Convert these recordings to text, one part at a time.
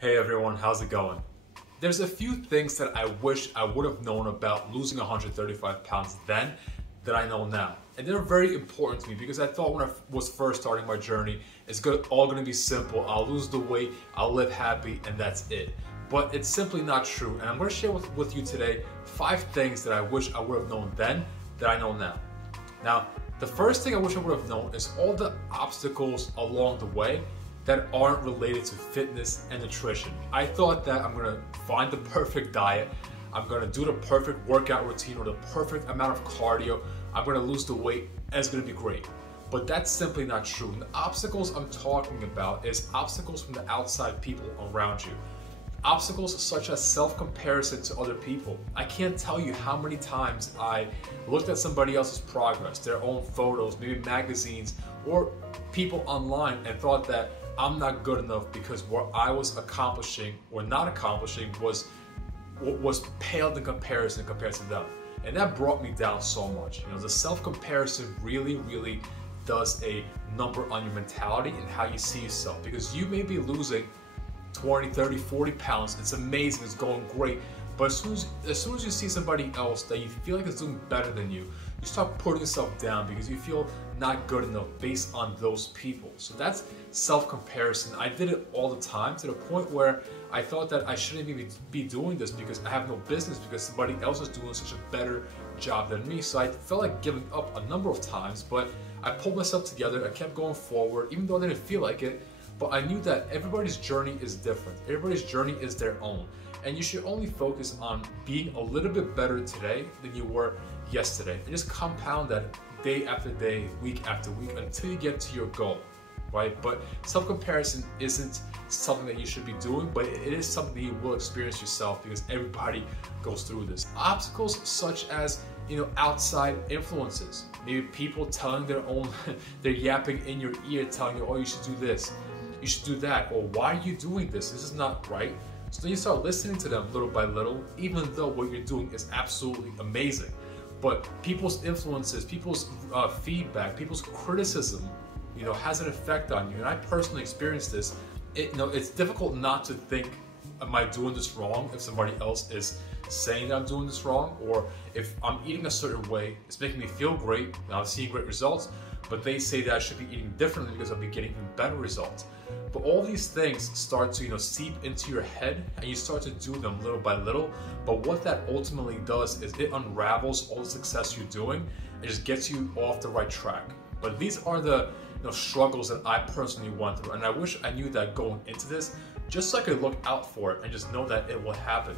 Hey everyone, how's it going? There's a few things that I wish I would have known about losing 135 pounds then that I know now. And they're very important to me because I thought when I was first starting my journey, it's all gonna be simple. I'll lose the weight, I'll live happy, and that's it. But it's simply not true. And I'm gonna share with you today 5 things that I wish I would have known then that I know now. Now, the first thing I wish I would have known is all the obstacles along the way that aren't related to fitness and nutrition. I thought that I'm gonna find the perfect diet, I'm gonna do the perfect workout routine or the perfect amount of cardio, I'm gonna lose the weight, and it's gonna be great. But that's simply not true. And the obstacles I'm talking about is obstacles from the outside people around you. Obstacles such as self-comparison to other people. I can't tell you how many times I looked at somebody else's progress, their own photos, maybe magazines, or people online and thought that I'm not good enough because what I was accomplishing or not accomplishing was paled in comparison compared to them. And that brought me down so much. You know, the self-comparison really does a number on your mentality and how you see yourself, because you may be losing 20, 30, 40 pounds. It's amazing, it's going great. But as soon as you see somebody else that you feel like is doing better than you start putting yourself down because you feel not good enough based on those people. So that's self-comparison. I did it all the time to the point where I thought that I shouldn't even be doing this because I have no business because somebody else is doing such a better job than me. So I felt like giving up a number of times, but I pulled myself together. I kept going forward, even though I didn't feel like it. But I knew that everybody's journey is different. Everybody's journey is their own. And you should only focus on being a little bit better today than you were yesterday. And just compound that day after day, week after week, until you get to your goal, right? But self-comparison isn't something that you should be doing, but it is something that you will experience yourself because everybody goes through this. Obstacles such as, outside influences. Maybe people telling they're yapping in your ear, telling you, oh, you should do this, you should do that, or why are you doing this? This is not right. So then you start listening to them little by little, even though what you're doing is absolutely amazing. But people's influences, people's feedback, people's criticism, has an effect on you. And I personally experienced this. It's difficult not to think, am I doing this wrong? If somebody else is saying that I'm doing this wrong, or if I'm eating a certain way, it's making me feel great, and I'm seeing great results, but they say that I should be eating differently because I'll be getting even better results. But all these things start to seep into your head, and you start to do them little by little. But what that ultimately does is it unravels all the success you're doing and just gets you off the right track. But these are the struggles that I personally went through, and I wish I knew that going into this, just so I could look out for it and just know that it will happen.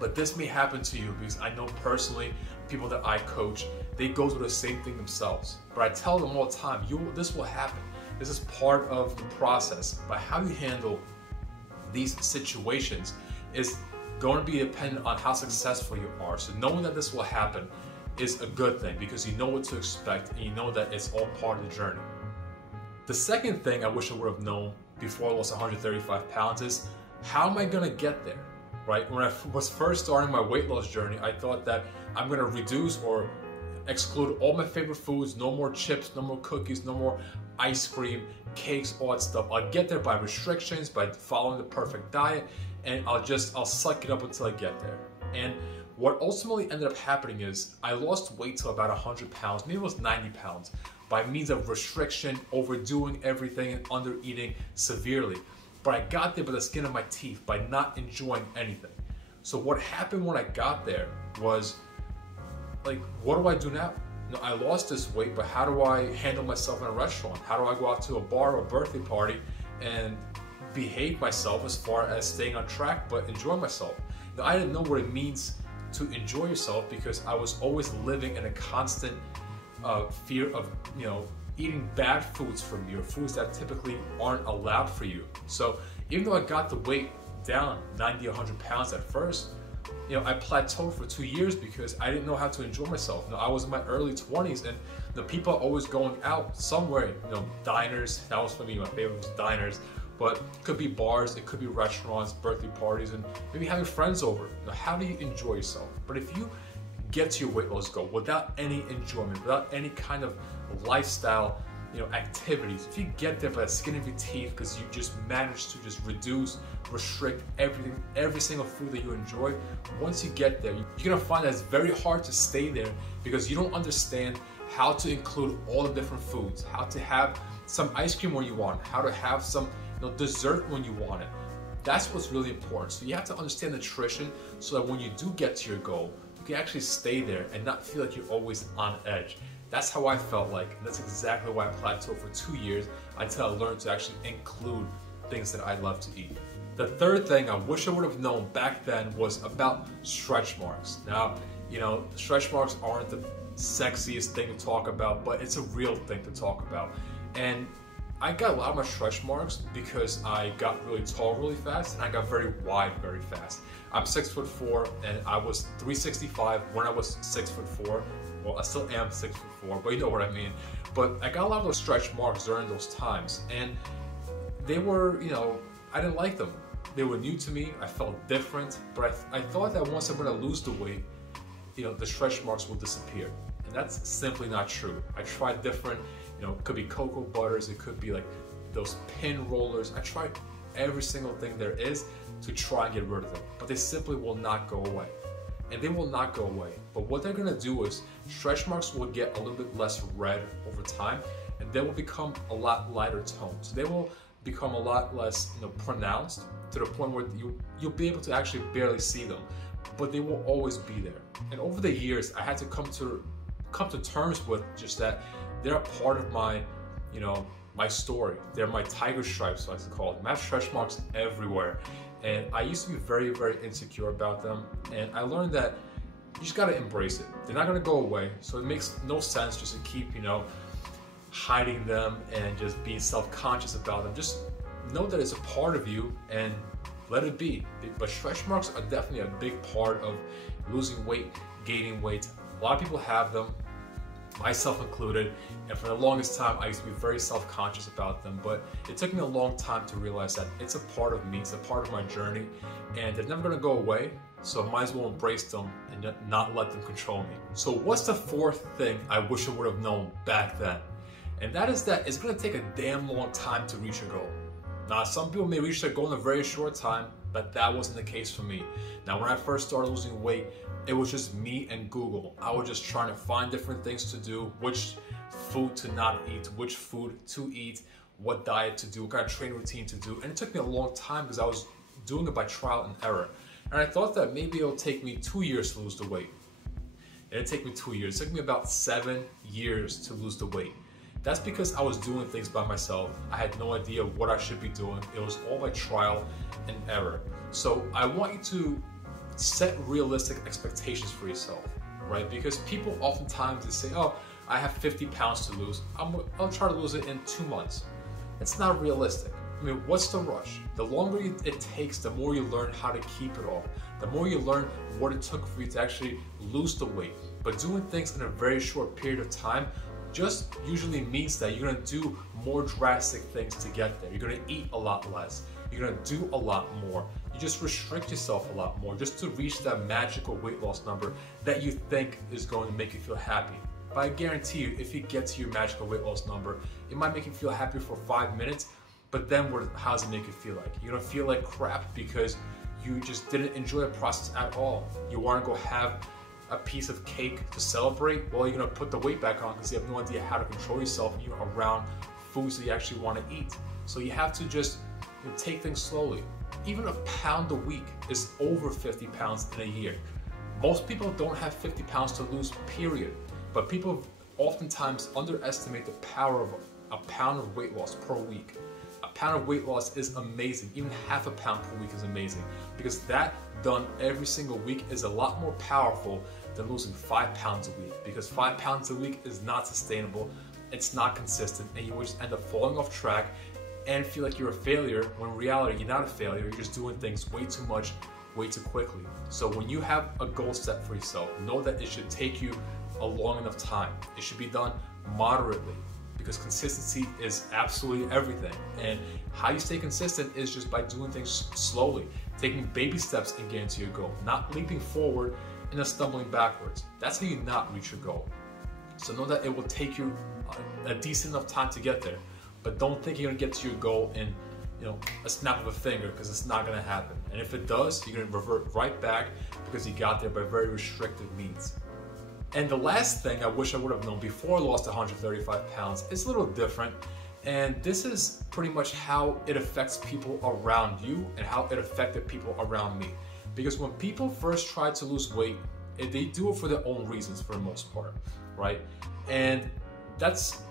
But this may happen to you because I know personally people that I coach, they go through the same thing themselves. But I tell them all the time, this will happen. This is part of the process. But how you handle these situations is going to be dependent on how successful you are. So knowing that this will happen is a good thing because you know what to expect and you know that it's all part of the journey. The second thing I wish I would have known before I lost 135 pounds is, how am I going to get there? Right? When I was first starting my weight loss journey, I thought that I'm going to reduce or exclude all my favorite foods, no more chips, no more cookies, no more ice cream, cakes, all that stuff. I'll get there by restrictions, by following the perfect diet, and I'll suck it up until I get there. And what ultimately ended up happening is I lost weight to about 100 pounds, maybe it was 90 pounds, by means of restriction, overdoing everything, and under eating severely. But I got there by the skin of my teeth, by not enjoying anything. So what happened when I got there was, like, what do I do now? I lost this weight, but how do I handle myself in a restaurant? How do I go out to a bar or a birthday party and behave myself as far as staying on track, but enjoy myself? I didn't know what it means to enjoy yourself because I was always living in a constant fear of, eating bad foods from you, or foods that typically aren't allowed for you. So even though I got the weight down 90, 100 pounds at first, I plateaued for 2 years because I didn't know how to enjoy myself. I was in my early 20s, and the people are always going out somewhere, diners. That was for me, my favorite was diners, but it could be bars, it could be restaurants, birthday parties, and maybe having friends over. How do you enjoy yourself? But if you get to your weight loss goal without any enjoyment, without any kind of lifestyle activities, if you get there by the skin of your teeth because you just managed to just reduce, restrict everything, every single food that you enjoy, once you get there, you're gonna find that it's very hard to stay there because you don't understand how to include all the different foods, how to have some ice cream when you want it, how to have some dessert when you want it. That's what's really important. So you have to understand nutrition so that when you do get to your goal, you can actually stay there and not feel like you're always on edge. That's how I felt like, and that's exactly why I plateaued for 2 years until I learned to actually include things that I love to eat. The third thing I wish I would have known back then was about stretch marks. Now, stretch marks aren't the sexiest thing to talk about, but it's a real thing to talk about. And I got a lot of my stretch marks because I got really tall really fast and I got very wide very fast. I'm 6'4" and I was 365 when I was 6'4". Well, I still am 6'4", but you know what I mean. But I got a lot of those stretch marks during those times, and they were, I didn't like them. They were new to me. I felt different, but I thought that once I'm gonna lose the weight, the stretch marks will disappear, and that's simply not true. I tried different, it could be cocoa butters, it could be like those pin rollers. I tried every single thing there is to try and get rid of them, but they simply will not go away. And they will not go away. But what they're gonna do is stretch marks will get a little bit less red over time, and they will become a lot lighter toned. So they will become a lot less pronounced to the point where you'll be able to actually barely see them, but they will always be there. And over the years, I had to come to terms with just that they're a part of my, my story. They're my tiger stripes, I like to call them. I have stretch marks everywhere. And I used to be very, very insecure about them. And I learned that you just gotta embrace it. They're not gonna go away. So it makes no sense just to keep, hiding them and just being self-conscious about them. Just know that it's a part of you and let it be. But stretch marks are definitely a big part of losing weight, gaining weight. A lot of people have them, myself included, and for the longest time I used to be very self-conscious about them, but it took me a long time to realize that it's a part of me, it's a part of my journey, and they're never going to go away, so I might as well embrace them and not let them control me. So what's the fourth thing I wish I would have known back then? And that is that it's going to take a damn long time to reach a goal. Now, some people may reach their goal in a very short time, but that wasn't the case for me. Now, when I first started losing weight, it was just me and Google. I was just trying to find different things to do, which food to not eat, which food to eat, what diet to do, what kind of training routine to do. And it took me a long time because I was doing it by trial and error. And I thought that maybe it'll take me 2 years to lose the weight. It didn't take me 2 years. It took me about 7 years to lose the weight. That's because I was doing things by myself. I had no idea what I should be doing. It was all by trial and error. So I want you to set realistic expectations for yourself, right? Because people oftentimes they say, oh, I have 50 pounds to lose. I'll try to lose it in 2 months. It's not realistic. I mean, what's the rush? The longer it takes, the more you learn how to keep it off. The more you learn what it took for you to actually lose the weight. But doing things in a very short period of time just usually means that you're gonna do more drastic things to get there. You're gonna eat a lot less. You're gonna do a lot more. You just restrict yourself a lot more just to reach that magical weight loss number that you think is going to make you feel happy. But I guarantee you, if you get to your magical weight loss number, it might make you feel happy for 5 minutes, but then how does it make you feel like? You're gonna feel like crap because you just didn't enjoy the process at all. You wanna go have a piece of cake to celebrate, well, you're gonna put the weight back on because you have no idea how to control yourself when you're around foods that you actually want to eat. So you have to just take things slowly. Even a pound a week is over 50 pounds in a year. Most people don't have 50 pounds to lose, period. But people oftentimes underestimate the power of a pound of weight loss per week. A pound of weight loss is amazing. Even half a pound per week is amazing, because that done every single week is a lot more powerful than losing 5 pounds a week, because 5 pounds a week is not sustainable, it's not consistent, and you will just end up falling off track and feel like you're a failure, when in reality you're not a failure, you're just doing things way too much, way too quickly. So when you have a goal set for yourself, know that it should take you a long enough time. It should be done moderately, because consistency is absolutely everything. And how you stay consistent is just by doing things slowly, taking baby steps and getting to your goal, not leaping forward and then stumbling backwards. That's how you not reach your goal. So know that it will take you a decent enough time to get there. But don't think you're gonna get to your goal in a snap of a finger, because it's not gonna happen. And if it does, you're gonna revert right back because you got there by very restrictive means. And the last thing I wish I would have known before I lost 135 pounds is a little different. And this is pretty much how it affects people around you and how it affected people around me. Because when people first try to lose weight, they do it for their own reasons for the most part, right? And that's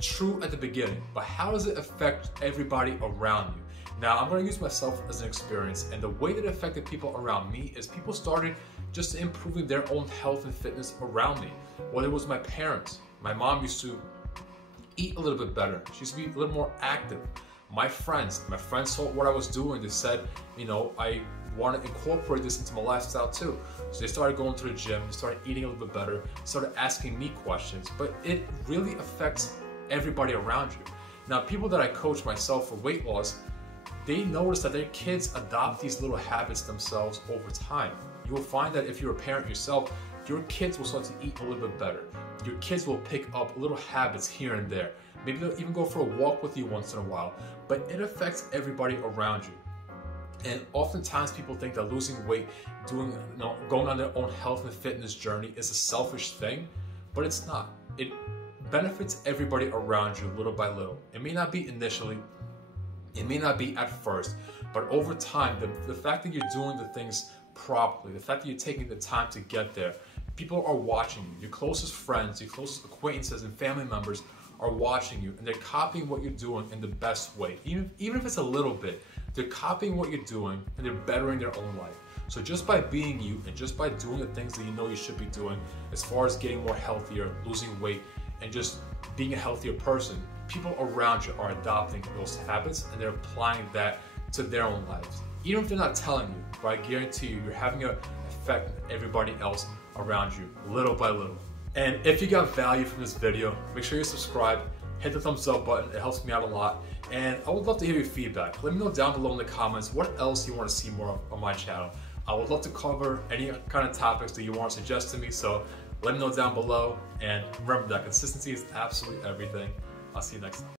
true at the beginning, but how does it affect everybody around you? Now, I'm going to use myself as an experience, and the way that it affected people around me is people started just improving their own health and fitness around me. Whether it was my parents, my mom used to eat a little bit better. She used to be a little more active. My friends saw what I was doing. They said, I want to incorporate this into my lifestyle too. So they started going to the gym, they started eating a little bit better, started asking me questions. But it really affects everybody around you. Now, people that I coach myself for weight loss, they notice that their kids adopt these little habits themselves over time. You will find that if you're a parent yourself, your kids will start to eat a little bit better. Your kids will pick up little habits here and there. Maybe they'll even go for a walk with you once in a while, but it affects everybody around you. And oftentimes people think that losing weight, going on their own health and fitness journey is a selfish thing, but it's not. It benefits everybody around you little by little. It may not be initially, it may not be at first, but over time, the fact that you're doing the things properly, the fact that you're taking the time to get there, people are watching you. Your closest friends, your closest acquaintances and family members are watching you, and they're copying what you're doing in the best way. Even if it's a little bit, they're copying what you're doing and they're bettering their own life. So just by being you and just by doing the things that you know you should be doing as far as getting more healthier, losing weight, and just being a healthier person, people around you are adopting those habits and they're applying that to their own lives. Even if they're not telling you, but I guarantee you, you're having an effect on everybody else around you, little by little. And if you got value from this video, make sure you subscribe, hit the thumbs up button, it helps me out a lot. And I would love to hear your feedback. Let me know down below in the comments what else you want to see more of on my channel. I would love to cover any kind of topics that you want to suggest to me, so let me know down below. And remember that consistency is absolutely everything. I'll see you next time.